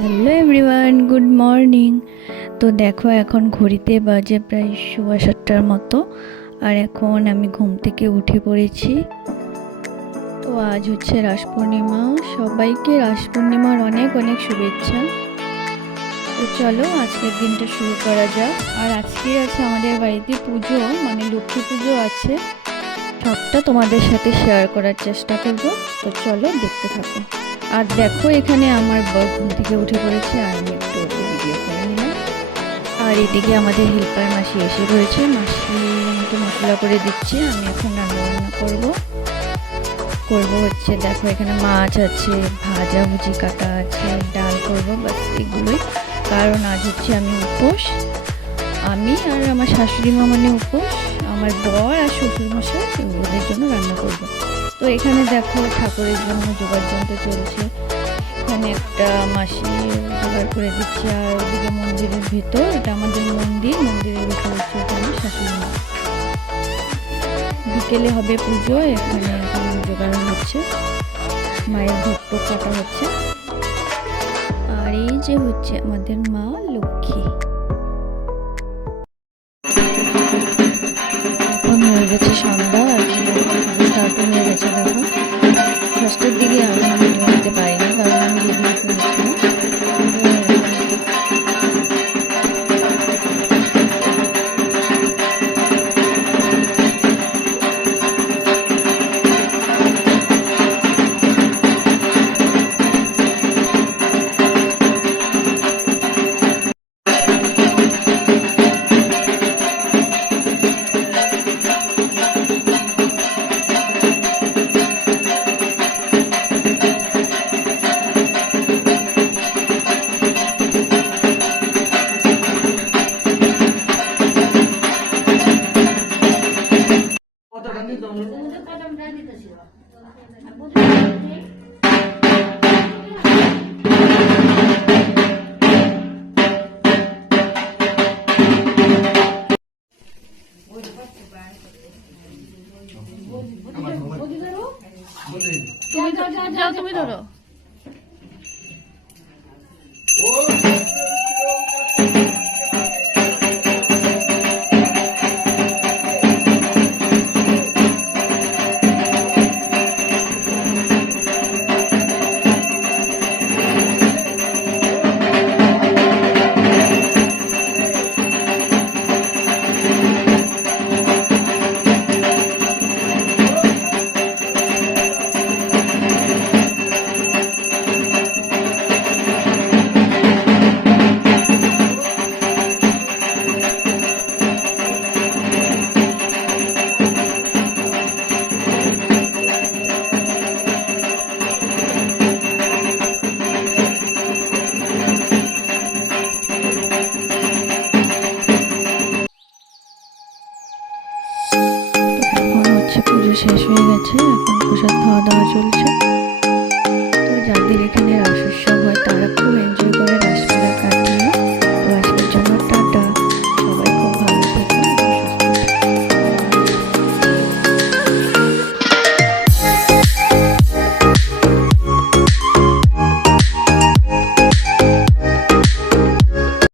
Hello everyone, good morning. তো দেখো এখন ঘড়িতে বাজে প্রায় 7:15টার মতো, আর এখন আমি ঘুম থেকে উঠে পড়েছি। তো আজ হচ্ছে রাস পূর্ণিমা, সবাইকে রাস পূর্ণিমার অনেক অনেক শুভেচ্ছা। তো চলো আজকের দিনটা শুরু করা যাক। আর আজকে আছে আমাদের বাড়িতে পুজো, মানে লক্ষ্মী পুজো আছে। সবটা তোমাদের সাথে শেয়ার করার চেষ্টা করব। তো চলো দেখতে থাকো। আর দেখো এখানে আমার বর ঘুম থেকে উঠে পড়েছে, আর আমি একটু ভিডিও করে নিলাম। আর এদিকে আমাদের হেল্পার মাসি এসে পড়েছে, মাসি আমাকে মশলা করে দিচ্ছে। আমি এখন রান্না বান্না করব হচ্ছে, দেখো এখানে মাছ আছে, ভাজা ভুজি কাটা আছে, ডাল করবো, বাস এগুলোই। কারণ আজ হচ্ছে আমি উপোস, আমি আর আমার শাশুড়ি মা মানে উপোস, আমার বর আর শ্বশুরমশাই ওদের জন্য রান্না করব। তো এখানে দেখো ঠাকুরের জন্য জোগাড় যন্ত্র চলছে। এখানে একটা মাসি জোগাড় করে দিচ্ছে, আর ওদিকে মন্দিরের ভেতর, এটা আমাদের মন্দিরের ভেতর হচ্ছে ওখানে শাশুড়ি মা। বিকেলে হবে পুজো, এখানে এখন জোগাড় হচ্ছে, মায়ের ভোগ কাটা হচ্ছে। আর এই যে হচ্ছে আমাদের মা লক্ষ্মী। এখন হয়ে গেছে সন্ধ্যা, আর স্টার্ট হয়ে গেছে। দেখো ফার্স্টের দিকে আমি ঘুমাতে পারিনি, কারণ আমি রেডি করেছিলাম। তুমি ধরো। পুজো শেষ হয়ে গেছে, এখন প্রসাদ খাওয়া দাওয়া চলছে। তো যাদের এখানে রাস উৎসব হয় তারা খুব